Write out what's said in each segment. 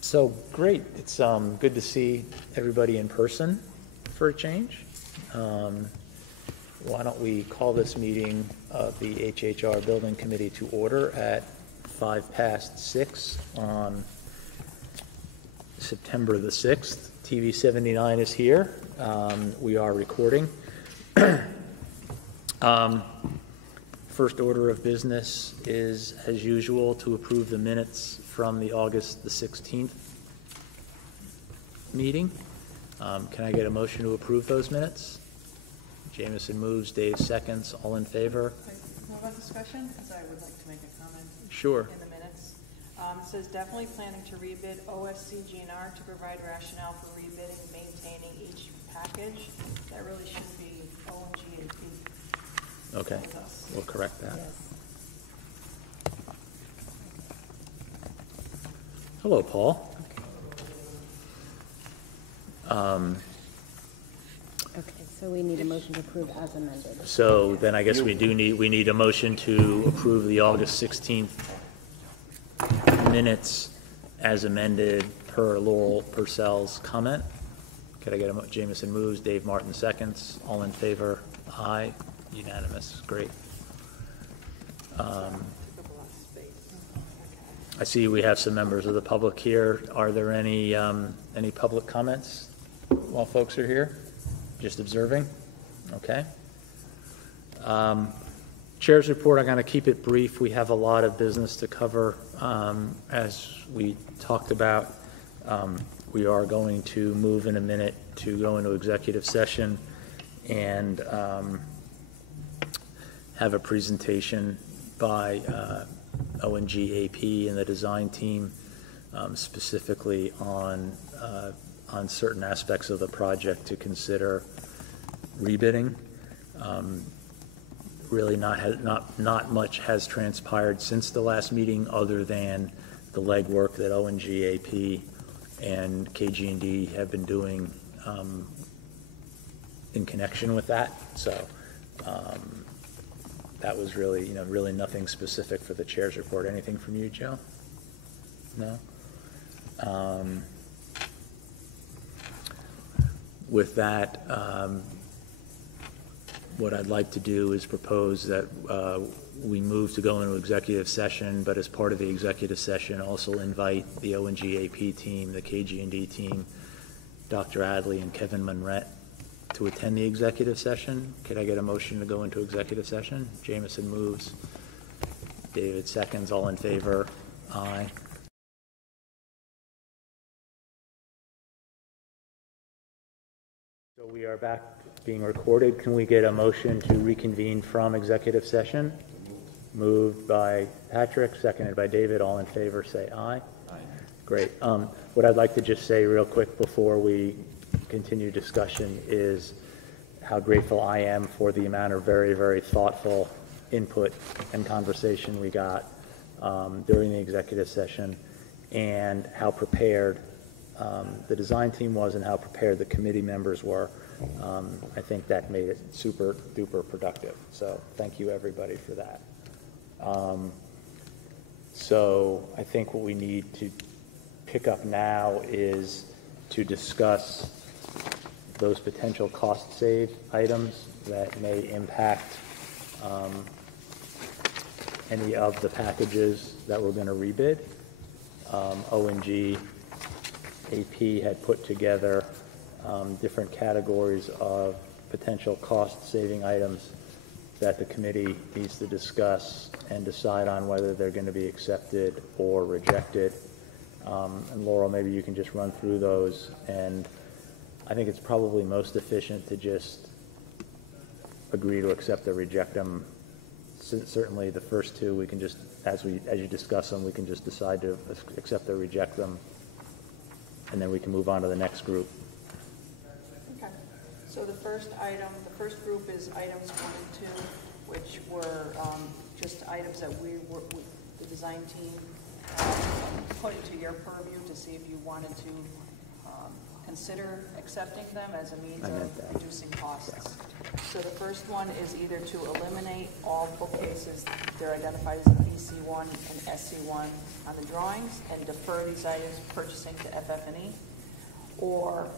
So great. It's good to see everybody in person for a change. Why don't we call this meeting of the HHR Bldg Committee to order at 6:05 on September the 6th. TV 79 is here. We are recording. First order of business is, as usual, to approve the minutes from the August the 16th meeting. Can I get a motion to approve those minutes? Jamison moves, Dave seconds. All in favor? More about discussion? Because I would like to make a comment. Sure. In the minutes. It says definitely planning to rebid OSC GNR to provide rationale for rebidding and maintaining each package. That really should be ONG and P. Okay, we'll correct that. Yes. Hello, Paul. Okay, so we need a motion to approve as amended. So then I guess we need a motion to approve the August 16th minutes as amended per Laurel Purcell's comment. Could I get a Jamison moves, Dave Martin seconds. All in favor? Aye. Unanimous. Great. I see we have some members of the public here. Are there any public comments while folks are here? Just observing? Okay. Chair's report, I'm going to keep it brief. We have a lot of business to cover. As we talked about, we are going to move in a minute to go into executive session and have a presentation by ONG AP and the design team, specifically on certain aspects of the project to consider rebidding. Really not much has transpired since the last meeting other than the legwork that ONG AP and KG&D have been doing in connection with that. So that was really, really nothing specific for the chair's report. Anything from you, Joe? No? With that, what I'd like to do is propose that we move to go into executive session, but as part of the executive session, also invite the ONG AP team, the KG&D team, Dr. Adley and Kevin Monrette to attend the executive session. Could I get a motion to go into executive session? Jamison moves. David seconds. All in favor? Aye. So we are back being recorded. Can we get a motion to reconvene from executive session? Moved by Patrick, seconded by David. All in favor say aye. Aye. Great. What I'd like to just say real quick before we continue discussion is how grateful I am for the amount of very, very thoughtful input and conversation we got during the executive session, and how prepared the design team was and how prepared the committee members were. I think that made it super duper productive. So thank you everybody for that. So I think what we need to pick up now is to discuss those potential cost save items that may impact any of the packages that we're going to rebid. ONG AP had put together different categories of potential cost-saving items that the committee needs to discuss and decide on whether they're going to be accepted or rejected. And Laurel, maybe you can just run through those. And I think it's probably most efficient to just agree to accept or reject them. Certainly the first two, we can just, as you discuss them, we can just decide to accept or reject them. And then we can move on to the next group. Okay. So the first first group is items 1 and 2, which were just items that the design team put into your purview to see if you wanted to consider accepting them as a means I meant of that. reducing costs. So the first one is either to eliminate all bookcases, they're identified as BC1 and SC1 on the drawings, and defer these items purchasing to FF&E, or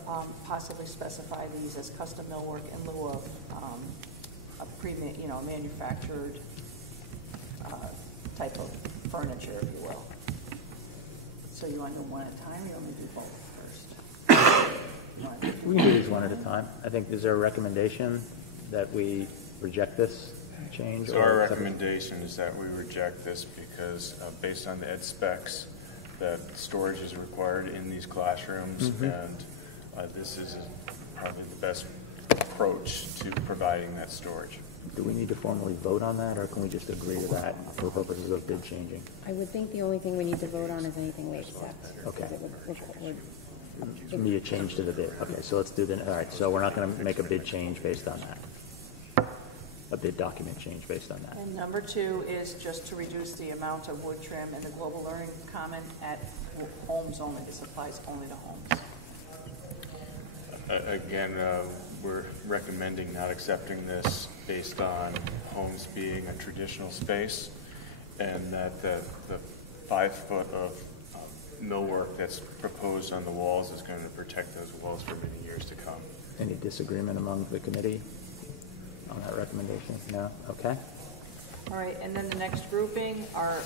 possibly specify these as custom millwork in lieu of a manufactured type of furniture, if you will. So you want to do one at a time, or you want me to do both first? We can do these one at a time. I think, is there a recommendation that we reject this change? So our recommendation is that we reject this because based on the ed specs, that storage is required in these classrooms, and this is probably the best approach to providing that storage. Do we need to formally vote on that, or can we just agree to that for purposes of bid changing? I would think the only thing we need to vote on is anything we accept. Okay. 'Cause it would Need a change to the bid. Okay, so let's do all right, so we're not going to make a bid change based on that. A bid document change based on that. And number 2 is just to reduce the amount of wood trim in the global learning comment at homes only. This applies only to homes. Again, we're recommending not accepting this based on homes being a traditional space, and that the 5 foot of millwork that's proposed on the walls is going to protect those walls for many years to come. Any disagreement among the committee on that recommendation? No? Okay. All right, and then the next grouping are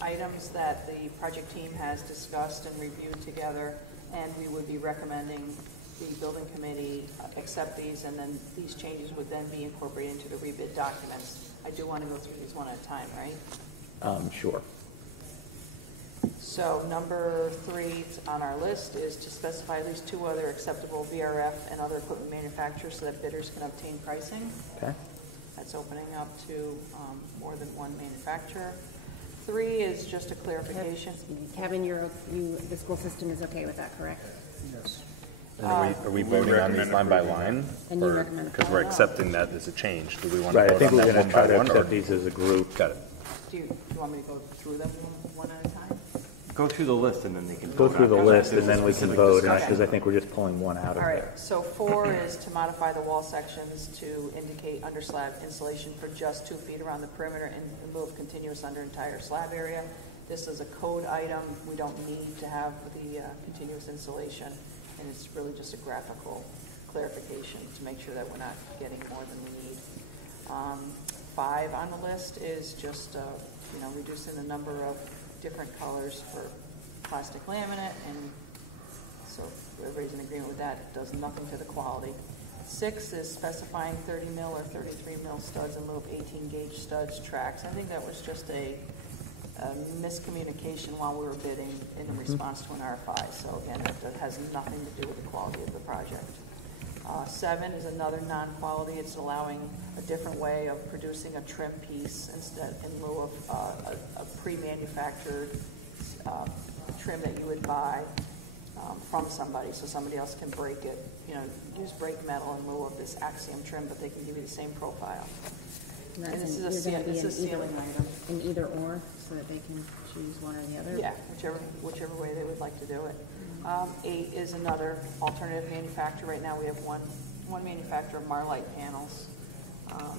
items that the project team has discussed and reviewed together, and we would be recommending the building committee accept these, and then these changes would then be incorporated into the rebid documents. I do want to go through these one at a time, right? Sure. So number 3 on our list is to specify at least 2 other acceptable VRF and other equipment manufacturers so that bidders can obtain pricing. Okay. That's opening up to more than one manufacturer. 3 is just a clarification. Kevin, the school system is okay with that, correct? Yes. And are we voting on these line by line? And you recommend Because we're accepting that as a change. Do we want to Right, I vote think on we're that going one to try by to one? accept these as a group. Got it. Do you want me to go through them one at a time? Go through the list and then they can Go vote through the on it. list, and then we can vote, discussion. because I think we're just pulling one out of All right, there. so 4 is to modify the wall sections to indicate under slab insulation for just 2 feet around the perimeter and remove continuous under entire slab area. This is a code item. We don't need to have the continuous insulation, and it's really just a graphical clarification to make sure that we're not getting more than we need. 5 on the list is just, reducing the number of different colors for plastic laminate, and so if everybody's in agreement with that, it does nothing to the quality. 6 is specifying 30 mil or 33 mil studs in lieu of 18 gauge studs tracks. I think that was just a miscommunication while we were bidding in response to an RFI. So again, that has nothing to do with the quality of the project. 7 is another non-quality. It's allowing a different way of producing a trim piece instead in lieu of a pre-manufactured trim that you would buy from somebody, so somebody else can break it. Use brake metal in lieu of this axiom trim, but they can give you the same profile. And And this is that's a going to be ceiling item. an either or, so that they can choose one or the other? Yeah, whichever way they would like to do it. 8 is another alternative manufacturer. Right now we have one manufacturer of Marlite panels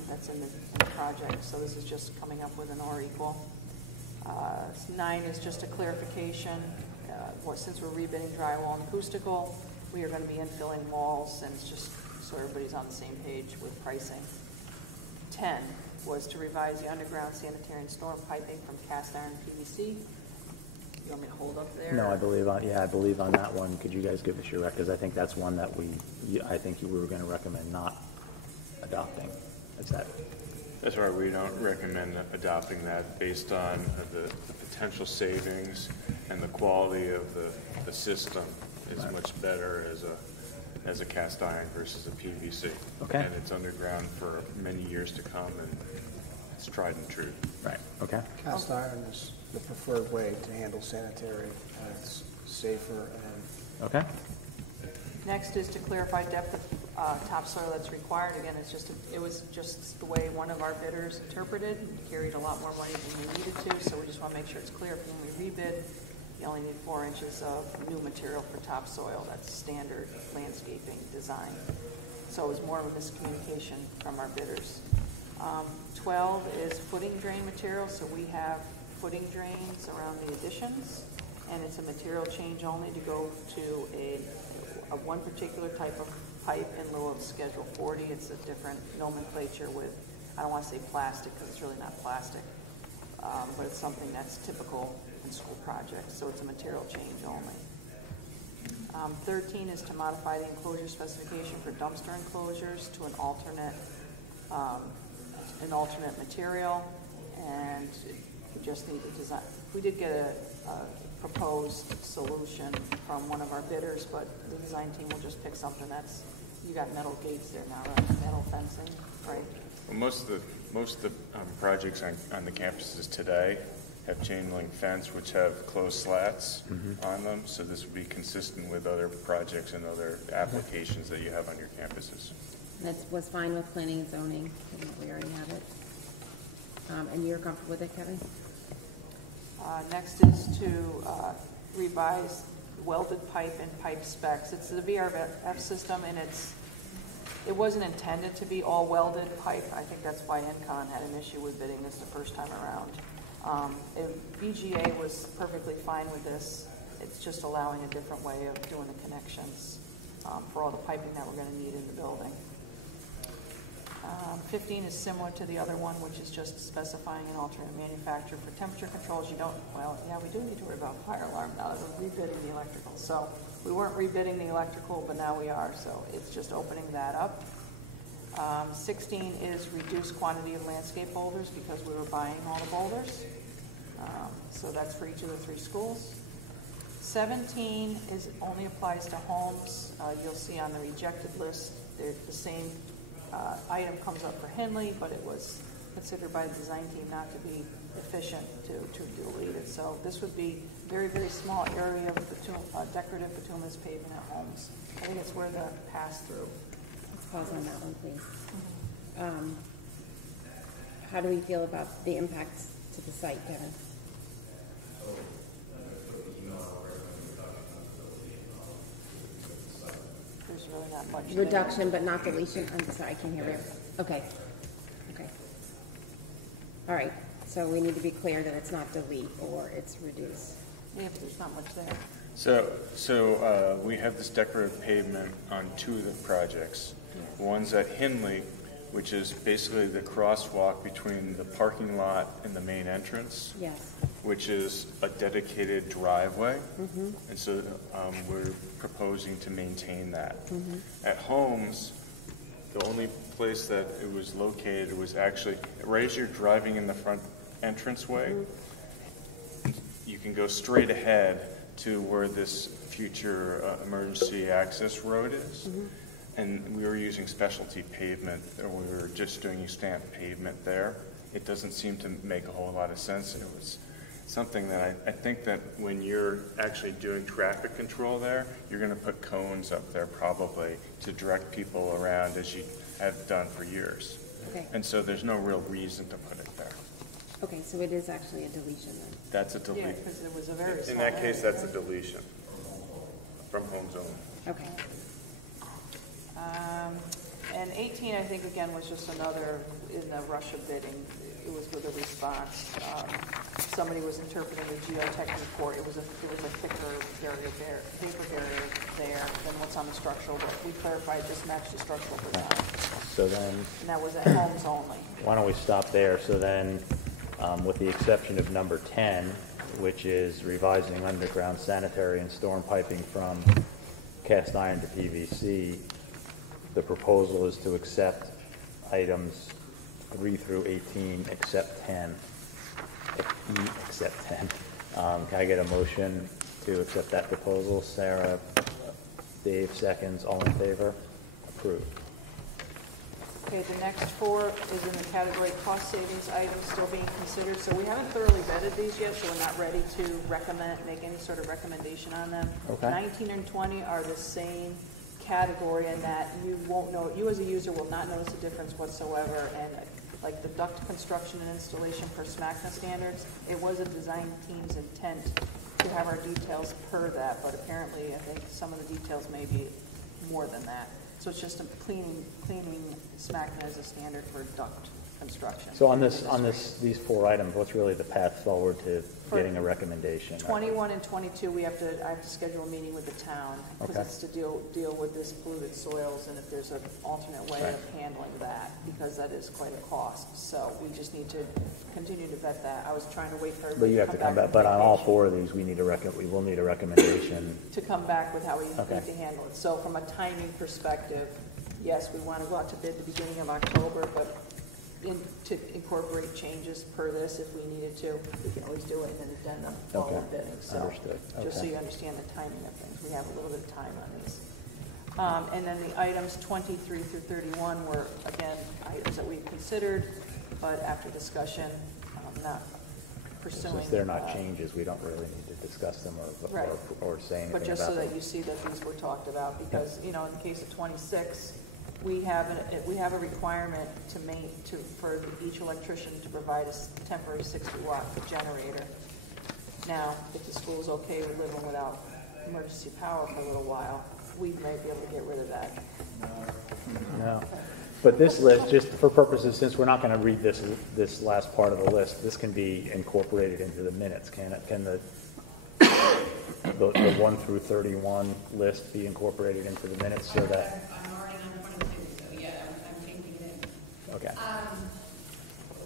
that's in the project, so this is just coming up with an or equal. 9 is just a clarification. Since we're rebidding drywall and acoustical, we are going to be infilling walls, and it's just so everybody's on the same page with pricing. 10 was to revise the underground sanitary and storm piping from cast iron PVC. You want me to hold up there? No, I believe on that one. Could you guys give us your rec? Because I think that's one that I think we were going to recommend not adopting. That's right. We don't recommend adopting that based on the potential savings, and the quality of the system is much better as a cast iron versus a PVC. Okay. And it's underground for many years to come, and it's tried and true. Right. Okay. Cast iron is the preferred way to handle sanitary. It's safer and Okay. Next is to clarify depth of topsoil that's required. Again, it was just the way one of our bidders interpreted. We carried a lot more money than we needed to, so we just want to make sure it's clear when we rebid. You only need 4 inches of new material for topsoil. That's standard landscaping design. So it was more of a miscommunication from our bidders. 12 is footing drain material. So we have footing drains around the additions, and it's a material change only to go to a one particular type of pipe in lieu of Schedule 40. It's a different nomenclature with, I don't want to say plastic because it's really not plastic, but it's something that's typical in school projects, so it's a material change only. 13 is to modify the enclosure specification for dumpster enclosures to an alternate material, and we just need to design. We did get a proposed solution from one of our bidders, but the design team will just pick something that's, you got metal gates there now, right? Metal fencing, right? Well, most of the projects on the campuses today have chain link fence, which have closed slats on them, so this would be consistent with other projects and other applications that you have on your campuses. That was fine with planning and zoning, given that we already have it. And you're comfortable with it, Kevin? Next is to revise welded pipe and pipe specs. It's the VRF system, and it wasn't intended to be all welded pipe. I think that's why NCON had an issue with bidding this the first time around. VGA was perfectly fine with this. It's just allowing a different way of doing the connections for all the piping that we're going to need in the building. 15 is similar to the other one, which is just specifying an alternate manufacturer for temperature controls. You don't, well, yeah, we do need to worry about fire alarm now that we're rebidding the electrical. So we weren't rebidding the electrical, but now we are. So it's just opening that up. 16 is reduced quantity of landscape boulders because we were buying all the boulders. So that's for each of the 3 schools. 17 is only applies to homes. You'll see on the rejected list, the same item comes up for Henley, but it was considered by the design team not to be efficient to delete it. So this would be very, very small area of decorative bituminous pavement at homes. I think it's where the pass-through. Let's pause on that one, please. How do we feel about the impacts to the site, Kevin? There's really not much Reduction, but not deletion. I'm sorry, I can't hear you. Okay. Okay. All right. So we need to be clear that it's not delete or it's reduce. Yeah, but there's not much there. So we have this decorative pavement on 2 of the projects. Yes. One's at Henley, which is basically the crosswalk between the parking lot and the main entrance. Yes. Which is a dedicated driveway. And so we're proposing to maintain that. At Holmes, the only place that it was located was actually right as you're driving in the front entranceway. You can go straight ahead to where this future emergency access road is. And we were using specialty pavement, or we were just doing stamped pavement there. It doesn't seem to make a whole lot of sense. It was something that I think that when you're actually doing traffic control there, you're going to put cones up there probably to direct people around as you have done for years. Okay. And so there's no real reason to put it there. Okay, so it is actually a deletion then. That's a Yeah, deletion. because it was a very small In that case, area, that's a right? deletion from Homes Only. Okay. And 18, I think, again, was just another in the rush of bidding. It was with a response. Somebody was interpreting the geotech report. It was a thicker paper barrier there than what's on the structural, but we clarified just matched the structural design. So then, And that was at homes only. why don't we stop there? So then, with the exception of number 10, which is revising underground sanitary and storm piping from cast iron to PVC, the proposal is to accept items 3 through 18, except 10. Except 10. Can I get a motion to accept that proposal? Sarah, Dave, seconds. All in favor? Approved. Okay, the next 4 is in the category cost savings items still being considered. So we haven't thoroughly vetted these yet, so we're not ready to make any sort of recommendation on them. Okay. 19 and 20 are the same category in that you as a user will not notice a difference whatsoever. And like the duct construction and installation per SMACNA standards, it was a design team's intent to have our details per that, but apparently I think some of the details may be more than that. So it's just a cleaning SMACNA as a standard for duct construction. So on these 4 items, what's really the path forward to For getting a recommendation? 21 and 22, I have to schedule a meeting with the town, because Okay. it's to deal with this polluted soils, and if there's an alternate way of handling that, because that is quite a cost. So we just need to continue to vet that. I was trying to wait for But everybody you have to come back, with but on all vacation 4 of these, we will need a recommendation. to come back with how we Okay. need to handle it. So from a timing perspective, yes, we want to go out to bid the beginning of October, but to incorporate changes per this if we needed to, we can always do it in an addendum while we're Okay. bidding. So Understood. just so Okay. you understand the timing of things, we have a little bit of time on these. And then the items 23 through 31 were, again, items that we considered, but after discussion, not pursuing. Since they're not changes, we don't really need to discuss them Right. or say anything about them. But just so that you see that these were talked about, because, in the case of 26, we have a requirement for each electrician to provide a temporary 60-watt generator. Now, if the school's okay with living without emergency power for a little while, we may be able to get rid of that. No. But this list, just for purposes, since we're not going to read this last part of the list, this can be incorporated into the minutes, can it? Can the 1 through 31 list be incorporated into the minutes so that? I'm already on 22, so yeah, I'm changing it in. Okay.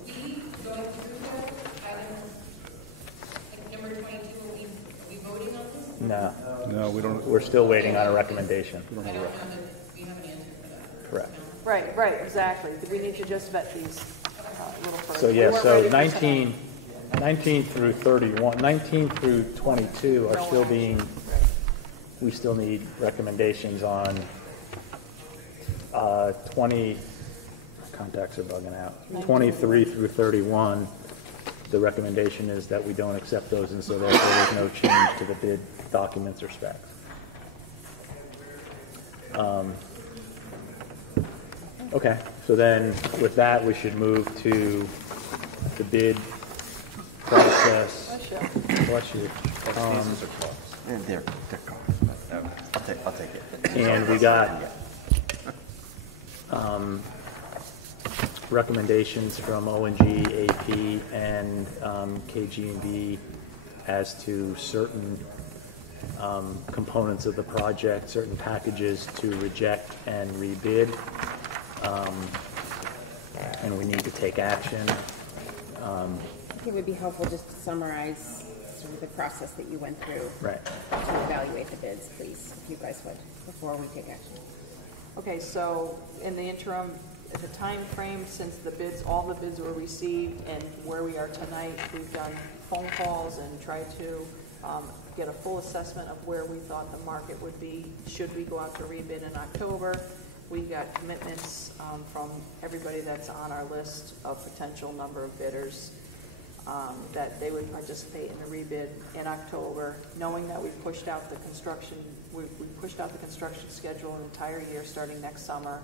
We going through that items, like number 22, are we voting on this? No, No, we don't. we're still waiting on a recommendation. I don't know that we have an answer for that. Correct. Right, exactly. We need to just vet these a little further. So We yeah, weren't so ready for tonight. 19 through 31, 19 through 22 are still being, we still need recommendations on 20, contacts are bugging out. 23 through 31, the recommendation is that we don't accept those, and so therefore there's no change to the bid documents or specs. Okay, so then with that, we should move to the bid process. Bless you. They're gone. I'll take it. And we got recommendations from O&G, AP, and KG&B as to certain components of the project, certain packages to reject and rebid. And we need to take action. I think it would be helpful just to summarize sort of the process that you went through Right. to evaluate the bids, please, if you guys would, before we take action. Okay, so in the interim, the time frame since all the bids were received and where we are tonight, we've done phone calls and tried to get a full assessment of where we thought the market would be should we go out to rebid in October. We got commitments from everybody that's on our list of potential number of bidders that they would participate in the rebid in October, knowing that we pushed out the construction schedule an entire year starting next summer.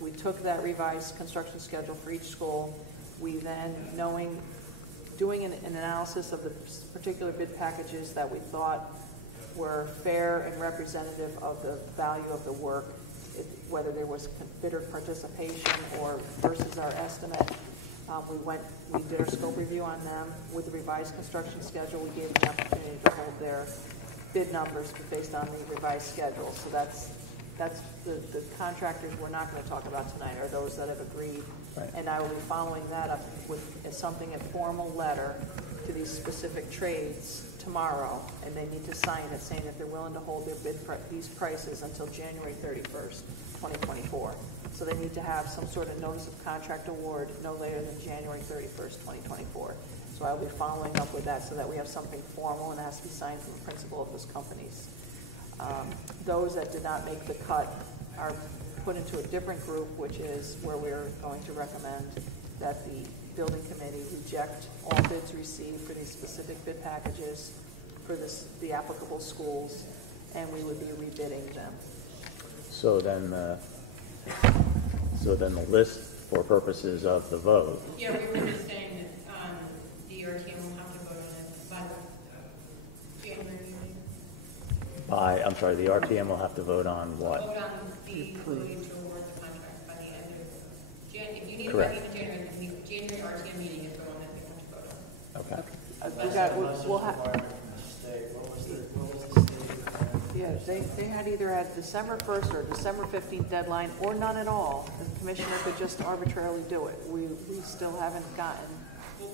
We took that revised construction schedule for each school. We then, doing an analysis of the particular bid packages that we thought were fair and representative of the value of the work, whether there was bidder participation or versus our estimate. We did our scope review on them. With the revised construction schedule, we gave them the opportunity to hold their bid numbers based on the revised schedule. So that's the contractors we're not going to talk about tonight are those that have agreed. Right. And I will be following that up with something, a formal letter to these specific trades tomorrow, and they need to sign it saying that they're willing to hold their these prices until January 31st, 2024. So they need to have some sort of notice of contract award no later than January 31st, 2024. So I'll be following up with that so that we have something formal and it has to be signed from the principal of those companies. Those that did not make the cut are put into a different group, which is where we're going to recommend that the building committee reject all bids received for these specific bid packages for the applicable schools, and we would be rebidding them. So then the list for purposes of the vote. Yeah, we were just saying that the ERT will have to vote on it, but I'm sorry, the RTM will have to vote on what? Vote on the ability to award the contract by the end of if you need it by Correct. the end of January, the January RTM meeting is the one that we have to vote on. Okay. We'll have, yeah, they had either had December 1st or December 15th deadline, or none at all. The commissioner could just arbitrarily do it. We still haven't gotten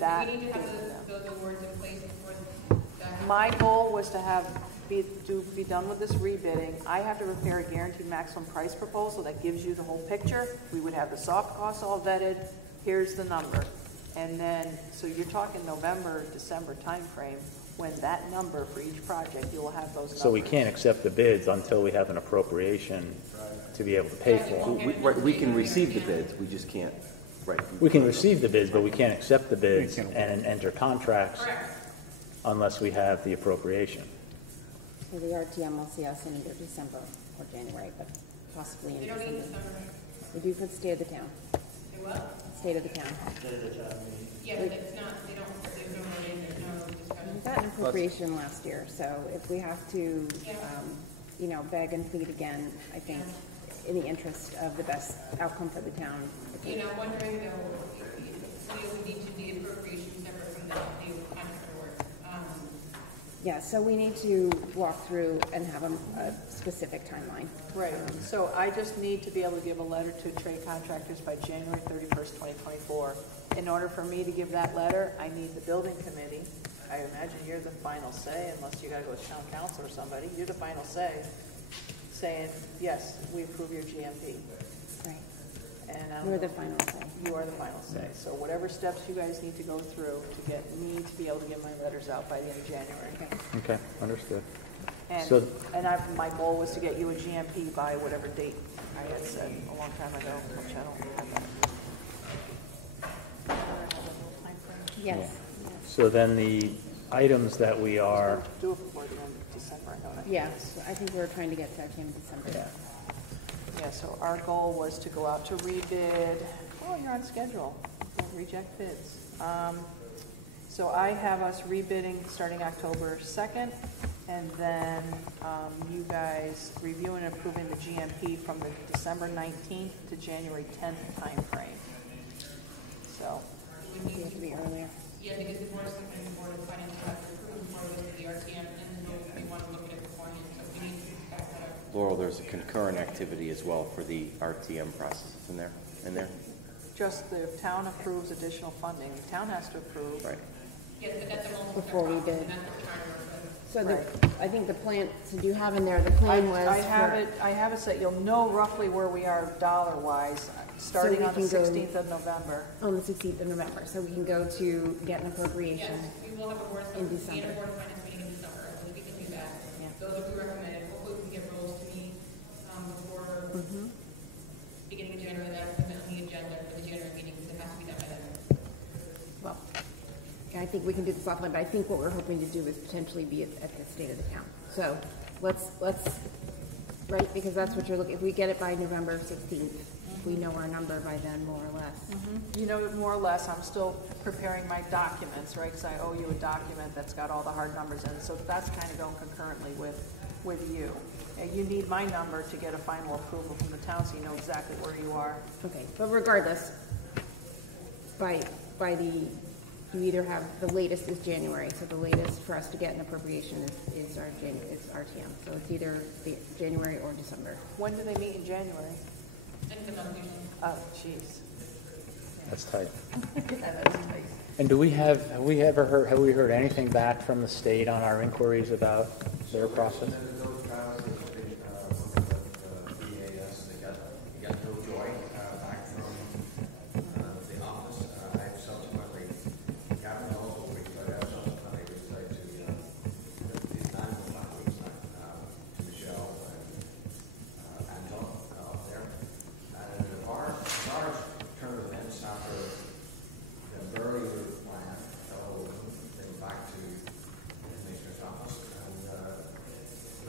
that. We need to date have from them. those awards in place before that. My goal was to be done with this rebidding. I have to prepare a guaranteed maximum price proposal that gives you the whole picture. We would have the soft costs all vetted. Here's the number. And then, so you're talking November, December timeframe, when that number for each project, you will have those numbers. So we can't accept the bids until we have an appropriation to be able to pay for them. We can receive the bids, we just can't, right. We can receive the bids, but we can't accept the bids and enter contracts unless we have the appropriation. So the RTM will see us in either December or January, but possibly in They don't need December. December. We do for the state of the town, They what? state of the town. Yeah, but it's not, there's no voting, there's no discussion. We got an appropriation last year, so if we have to, beg and plead again, I think in the interest of the best outcome for the town. I'm wondering though, if we need to be appropriation separate from the contract award. Yeah, so we need to walk through and have a specific timeline. Right, so I just need to be able to give a letter to trade contractors by January 31st, 2024. In order for me to give that letter, I need the building committee. I imagine you're the final say, unless you gotta go to town council or somebody. You're the final say, saying, yes, we approve your GMP. Right. And We're the final say. you are the final say. So whatever steps you guys need to go through to get me to be able to get my letters out by the end of January. Okay. Okay, understood. And, So- my goal was to get you a GMP by whatever date I had said a long time ago, which I don't have that. Yes. So then the items that we are, Do it before the end of December, I know that. Yes, I think we're trying to get to RTM in December. Yeah, so our goal was to go out to rebid. Oh, you're on schedule. Don't reject bids. So I have us rebidding starting October 2nd, and then you guys reviewing and approving the GMP from the December 19th to January 10th timeframe. So, We have to be earlier. Yeah, because the board of selectmen and the board of finance have to approve before it goes to the RTM, and then we want to look at it beforehand, so we need to back that up. Laurel, there's a concurrent activity as well for the RTM process, in there? just the town approves additional funding. The town has to approve. Right. Yes, but that's a multiple. Before we did. And that's what we're trying to work with. So Right. I think the plan, so do you have in there, the plan was I have for- it, I have it set, you'll know roughly where we are dollar-wise, starting we on the can go- 16th of November. on the 16th of November, so we can go to get an appropriation. Yes, we will have a board, In we December. have a board of finance meeting in December, I believe we can do that. Yeah. Those are we recommended, hopefully we can get roles to meet, before beginning of January, that's on the agenda for the January meeting, because it has to be done by then. Well, I think we can do this offline, but I think what we're hoping to do is potentially be at the state of the town. So let's, right, because that's what you're looking, if we get it by November 16th, we know our number by then, more or less. You know, more or less, I'm still preparing my documents, right, because I owe you a document that's got all the hard numbers in it, so that's kind of going concurrently with you. And you need my number to get a final approval from the town, so you know exactly where you are. Okay, but regardless, by you either have, the latest is January, so the latest for us to get an appropriation is RTM. So it's either the January or December. When do they meet in January? And the month usually. Oh, jeez. That's tight. Yeah, that's nice. And have we heard anything back from the state on our inquiries about their process? They got no joy back from the office. I've subsequently, Gavin also reached out, I've subsequently reached out to the animal families, to Michelle and Anton up there. And as far as turn of events after the burial plan, they'll back to the Commissioner's office, and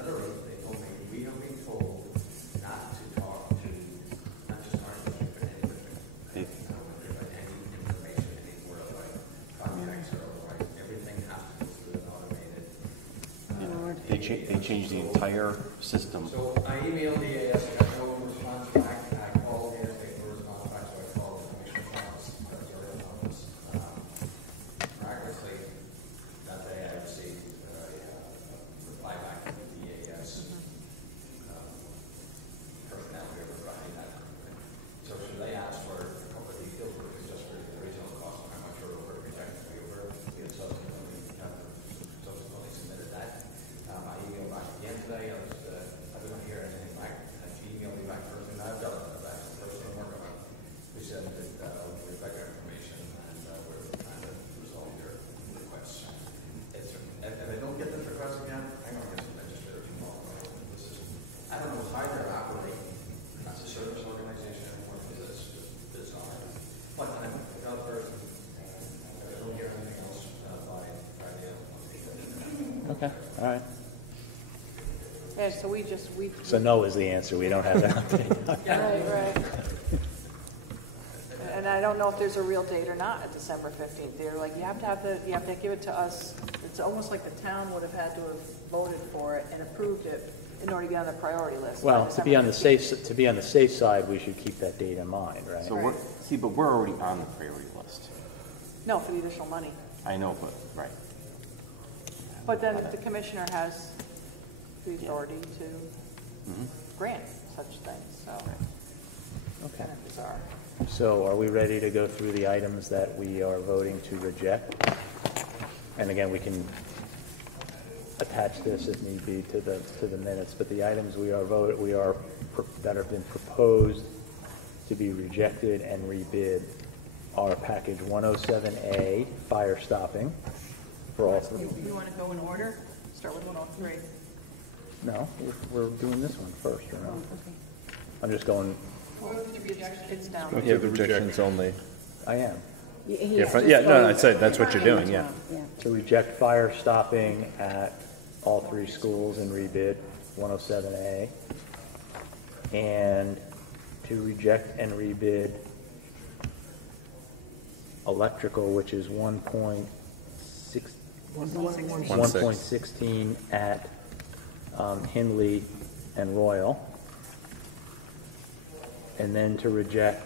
they changed the entire system. So I emailed the AS, I got no response back, I called the AS, they no response back, so I called the commissioner's office, the office. Miraculously, that day I received a reply back from the AS personnel here providing that. So should they ask for a couple of details, or is it just for the original cost, how much we're over projected to be over, we had subsequently submitted that. I emailed back again today, I didn't hear anything back, and she emailed me back first, and I've got it back, so first I'm working on it. We said that we respect our information, and we're trying to resolve your requests. If I don't get this request again, I'm going to get some legislative involved. This is, I don't know how they're operating as a service organization anymore, because it's just bizarre. But I'm a developer, and I don't hear anything else by the Okay, all right. Yeah, so we So no is the answer. We don't have an update. right. And I don't know if there's a real date or not at December 15th. They're like, you have to give it to us. It's almost like the town would have had to have voted for it and approved it in order to get on the priority list. Well, by to be on the December 15th. safe side, we should keep that date in mind, right? So but we're already on the priority list. No, for the additional money. I know, but, right. But then the commissioner has the authority to grant such things, so Okay. kind of bizarre. So are we ready to go through the items that we are voting to reject? And again, we can attach this if need be to the minutes, but the items that have been proposed to be rejected and rebid are package 107A, fire stopping, for all three. You want to go in order? Start with 103. No, we're doing this one first, or no? I'm just going, It's down. Yeah, the rejections only. I am. I'd say that's what you're doing, yeah. To reject fire stopping at all three schools and rebid 107A. And to reject and rebid electrical, which is 1.16 at Hindley and Royal. And then to reject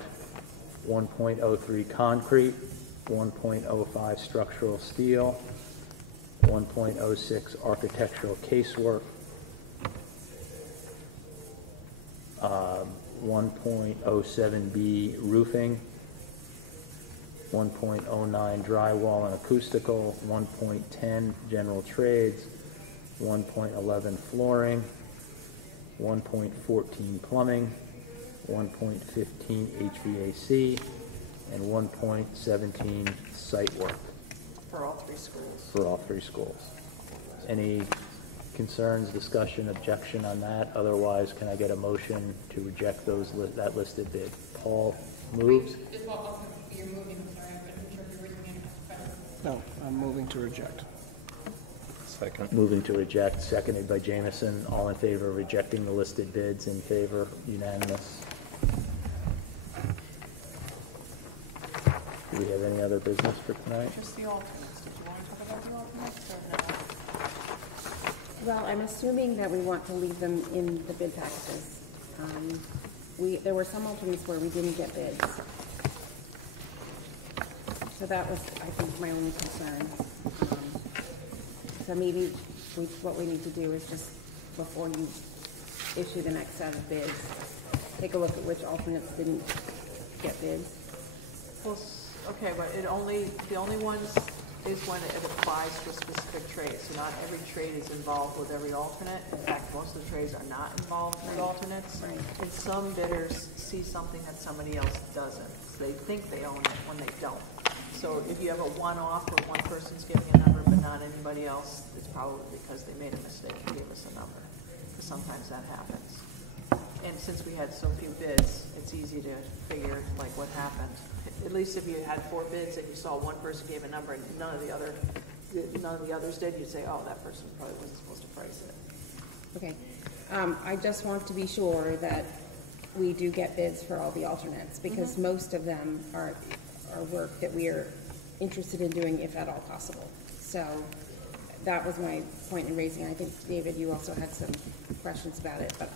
1.03 concrete, 1.05 structural steel, 1.06 architectural casework, 1.07B roofing, 1.09 drywall and acoustical, 1.10 general trades, 1.11 flooring, 1.14 plumbing, 1.15 HVAC, and 1.17 site work For all three schools. for all three schools. Any concerns, discussion, objection on that? Otherwise, can I get a motion to reject that listed bid? Paul moves. Just while you're moving, I'm sorry, I'm not sure if you're raising your hand. No, I'm moving to reject. Second. Moving to reject, seconded by Jamison. All in favor of rejecting the listed bids? In favor? Unanimous. Do we have any other business for tonight? Just the alternates. Did you want to talk about the alternates or no? Well, I'm assuming that we want to leave them in the bid packages. There were some alternates where we didn't get bids. So that was, I think, my only concern. So maybe what we need to do is just, before you issue the next set of bids, take a look at which alternates didn't get bids. Well, okay, but the only ones is when it applies to a specific trade. So not every trade is involved with every alternate. In fact, most of the trades are not involved with alternates. Right. And some bidders see something that somebody else doesn't. So they think they own it when they don't. So if you have a one-off where one person's giving a number but not anybody else, it's probably because they made a mistake and gave us a number. Because sometimes that happens. And since we had so few bids, it's easy to figure like what happened. At least if you had 4 bids and you saw one person gave a number and none of the others did, you'd say, oh, that person probably wasn't supposed to price it. Okay. I just want to be sure that we do get bids for all the alternates, because most of them are work that we are interested in doing if at all possible. So that was my point in raising it. I think, David, you also had some questions about it, but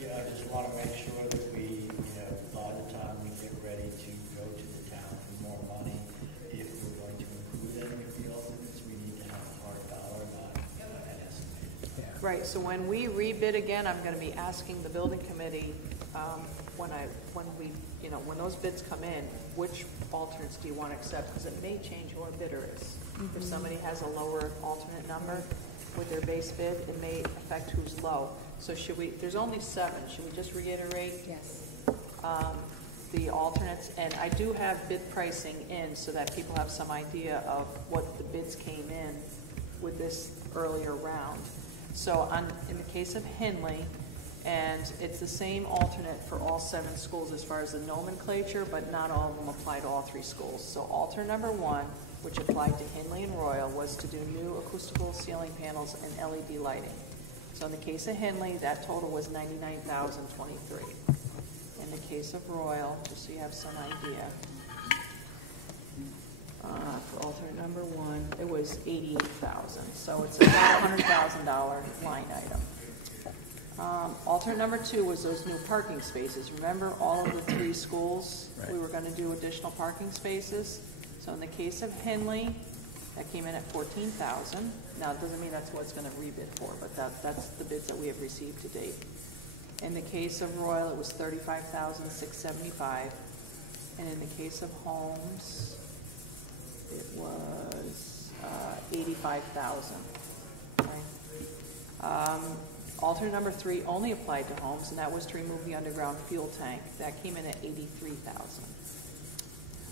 Yeah, I just want to make sure that we, by the time we get ready to go to the town for more money, if we're going to include any of the alternates, we need to have a hard dollar, not an estimated. Right, so when we rebid again, I'm gonna be asking the building committee, when those bids come in, which alternates do you want to accept? Because it may change who our bidder is. If somebody has a lower alternate number with their base bid, it may affect who's low. So there's only 7, should we just reiterate? yes. The alternates, and I do have bid pricing in so that people have some idea of what the bids came in with this earlier round. So in the case of Henley, and it's the same alternate for all 7 schools as far as the nomenclature, but not all of them apply to all 3 schools. So alternate number 1, which applied to Henley and Royal, was to do new acoustical ceiling panels and LED lighting. So in the case of Henley, that total was $99,023. In the case of Royal, just so you have some idea, for alternate number 1, it was $88,000. So it's about a $100,000 line item. Alternate number 2 was those new parking spaces. Remember all of the 3 schools, Right. we were going to do additional parking spaces. So in the case of Henley, that came in at $14,000. Now, it doesn't mean that's what it's going to rebid for, but that's the bids that we have received to date. In the case of Royal, it was $35,675. And in the case of Holmes, it was $85,000. Okay. Alternate number 3 only applied to Holmes, and that was to remove the underground fuel tank. That came in at $83,000.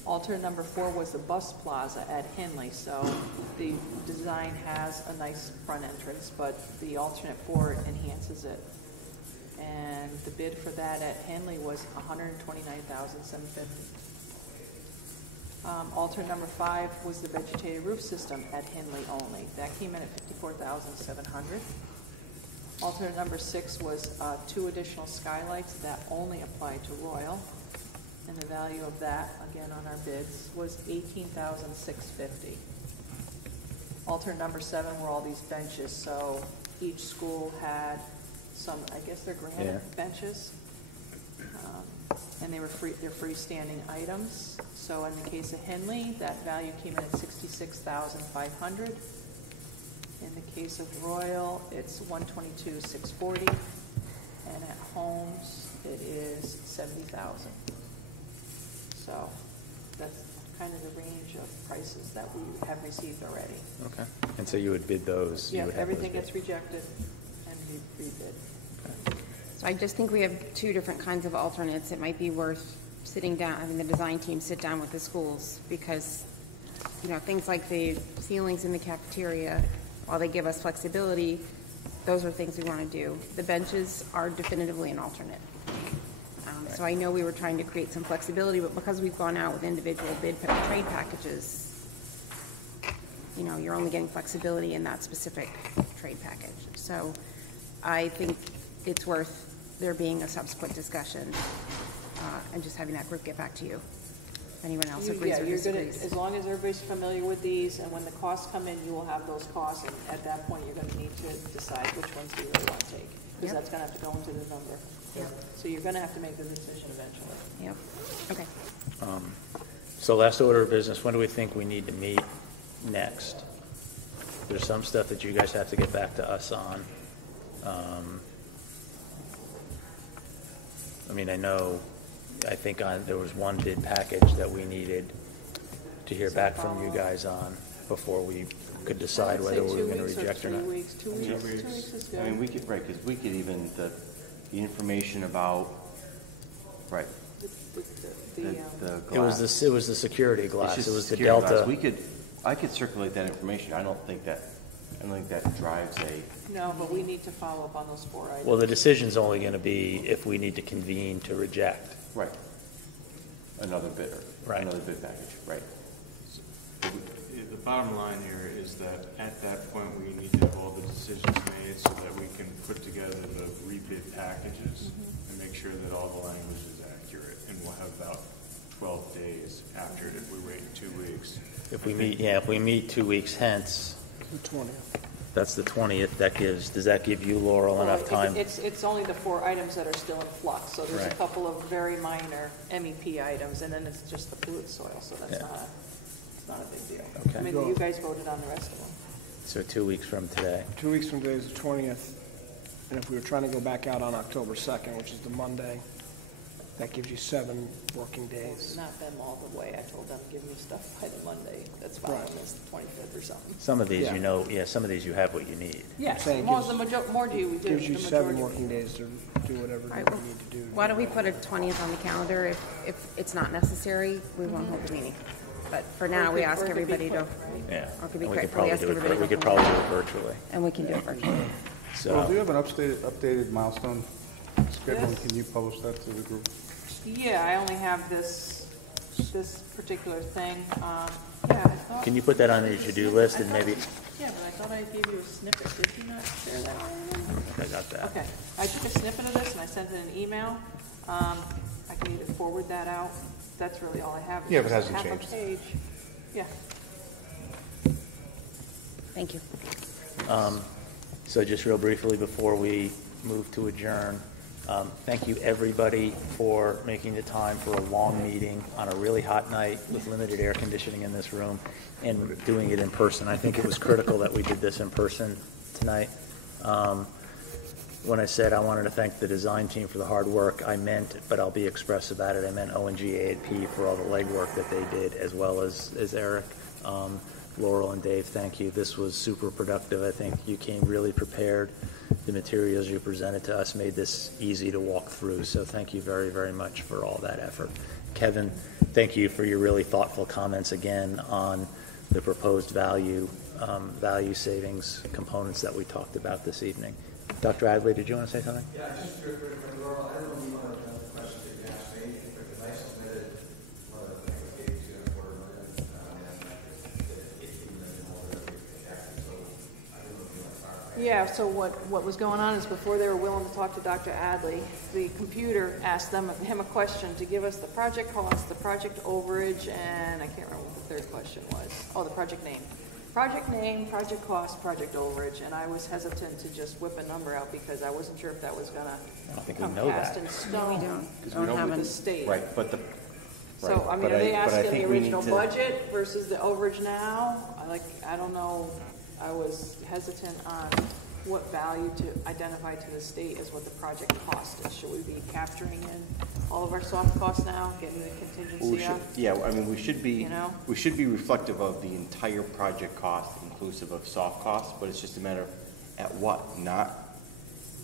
Alternate number 4 was the bus plaza at Henley. So the design has a nice front entrance, but the alternate 4 enhances it. And the bid for that at Henley was $129,750. Alternate number 5 was the vegetated roof system at Henley only. That came in at $54,700. Alternate number 6 was 2 additional skylights that only applied to Royal. And the value of that, again on our bids, was $18,650. Alternate number 7 were all these benches. So each school had some, I guess they're granite benches. And they're freestanding items. So in the case of Henley, that value came in at $66,500. In the case of Royal, it's $122,640. And at Holmes, it is $70,000. So that's kind of the range of prices that we have received already. Okay. And so you would bid those? Yeah, everything gets rejected and rebid. Okay. So I just think we have 2 different kinds of alternates. It might be worth sitting down, having the design team sit down with the schools, because, things like the ceilings in the cafeteria, while they give us flexibility, those are things we want to do. The benches are definitively an alternate. So I know we were trying to create some flexibility, but because we've gone out with individual trade packages, you're only getting flexibility in that specific trade package. So I think it's worth there being a subsequent discussion and just having that group get back to you. If anyone else agrees or disagrees. As long as everybody's familiar with these, and when the costs come in, you will have those costs, and at that point, you're going to need to decide which ones do you really want to take, because that's going to have to go into the number. Yep. So you're going to have to make the decision eventually. Yep. Okay. So last order of business, when do we think we need to meet next? There's some stuff that you guys have to get back to us on. I think there was one bid package that we needed to hear back from you guys on before we could decide whether we were going to reject or not. 2 weeks. 2 weeks is good. I mean, we could even, the information about, right, the It was glass. it was the security glass. It's It just was the security Delta. glass. I could circulate that information. I don't think that drives a, No, but we need to follow up on those 4 items. Well, the decision's only going to be if we need to convene to reject. right, another bidder. Right. Another bid package, right. The bottom line here is that at that point, we need to have all the decisions made so that we can put together the rebid packages and make sure that all the language is accurate. And we'll have about 12 days after it if we wait 2 weeks. If we meet 2 weeks hence, The 20th. That's the 20th. Does that give you, Laurel, Well, enough time? It's only the 4 items that are still in flux, so there's a Right. couple of very minor MEP items, and then it's just the fluid soil, so that's Yeah. it's not a big deal. Okay. I mean, you guys voted on the rest of them. So 2 weeks from today. 2 weeks from today is the 20th, and if we were trying to go back out on October 2nd, which is the Monday, that gives you 7 working days. Not them all the way. I told them, give me stuff by the Monday. That's following Right. this, the 25th or something. Some of these, Yeah. some of these you have what you need. Yes, saying more, gives- more do you, we do. Gives you the 7 majority. working days to do whatever All right, you well, need to do. why don't we put a 20th on the calendar? If it's not necessary, we won't hold the meeting. But for now, we ask everybody to, Yeah. Or it could be And we quick. could probably ask do it, everybody we to could come probably do it virtually. and we can do it virtually. Well, do you So, have an updated milestone schedule, and Yes. can you post that to the group? Yeah, I only have this particular thing. Yeah, I thought. can you put that on your to-do list and maybe, Yeah, but I thought I gave you a snippet. Did you not share that already? I got that. Okay, I took a snippet of this and I sent it in an email. I can either forward that out. That's really all I have. It's Yeah, if it just hasn't half changed. a page. Yeah. Thank you. So just real briefly before we move to adjourn, thank you everybody for making the time for a long meeting on a really hot night with limited air conditioning in this room and doing it in person. I think it was critical that we did this in person tonight. When I said I wanted to thank the design team for the hard work, I meant, but I'll be express about it, I meant O&G A&P for all the legwork that they did, as well as Eric. Laurel and Dave, thank you. This was super productive. I think you came really prepared. The materials you presented to us made this easy to walk through. So thank you very, very much for all that effort. Kevin, thank you for your really thoughtful comments again on the proposed value savings components that we talked about this evening. Dr. Adley, did you want to say something? Yeah, just real quick, Laurel, I don't know if you want to know the question that you asked me, because I submitted, what, I think it was 82.25 million, and 18 million more than we projected, so I don't know if you want to clarify. Yeah, so what was going on is before they were willing to talk to Dr. Adley, the computer asked him a question to give us the project cost, the project overage, and I can't remember what the third question was. Oh, the project name. Project name, project cost, project overage, and I was hesitant to just whip a number out because I wasn't sure if that was gonna I don't think we become know cast that. in stone. We don't have With an, the state. Right, but the, So, right, I mean, but are they but I asking think the we need original to- budget versus the overage now? I don't know, I was hesitant on what value to identify to the state as what the project cost is. Should we be capturing in all of our soft costs now, getting the We contingency should, up? yeah, I mean, You know? we should be reflective of the entire project cost, inclusive of soft costs, but it's just a matter of at what, not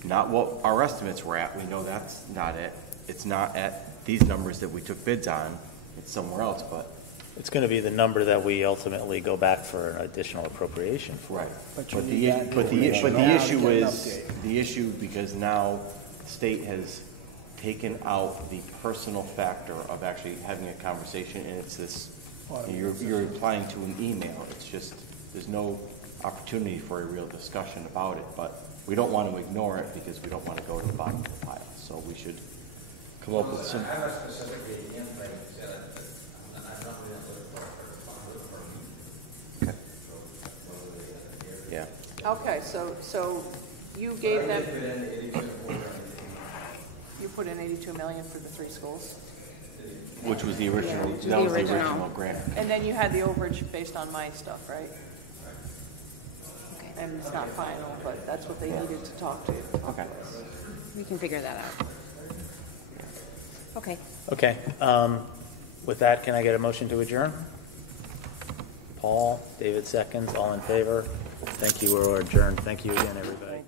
what our estimates were at. We know that's not it. It's not at these numbers that we took bids on. It's somewhere else, but. It's going to be the number that we ultimately go back for an additional appropriation for. Right. But you But need the, that but the, information but the now to issue get an is, update. the issue, because now the state has taken out the personal factor of actually having a conversation, and it's this, you're replying to an email. It's just, there's no opportunity for a real discussion about it, but we don't want to ignore it because we don't want to go to the bottom of the pile. So we should come up with some. I was specifically in, like you said, I'm not really looking for Yeah. Okay, so you gave them, you put in 82 million for the 3 schools? Which was the original, Yeah, that was the original. original grant. And then you had the overage based on my stuff, right? And it's not final, but that's what they needed to talk to. Okay. we can figure that out. Okay. Okay. With that, can I get a motion to adjourn? Paul, David seconds, all in favor? Thank you, we're adjourned. Thank you again, everybody.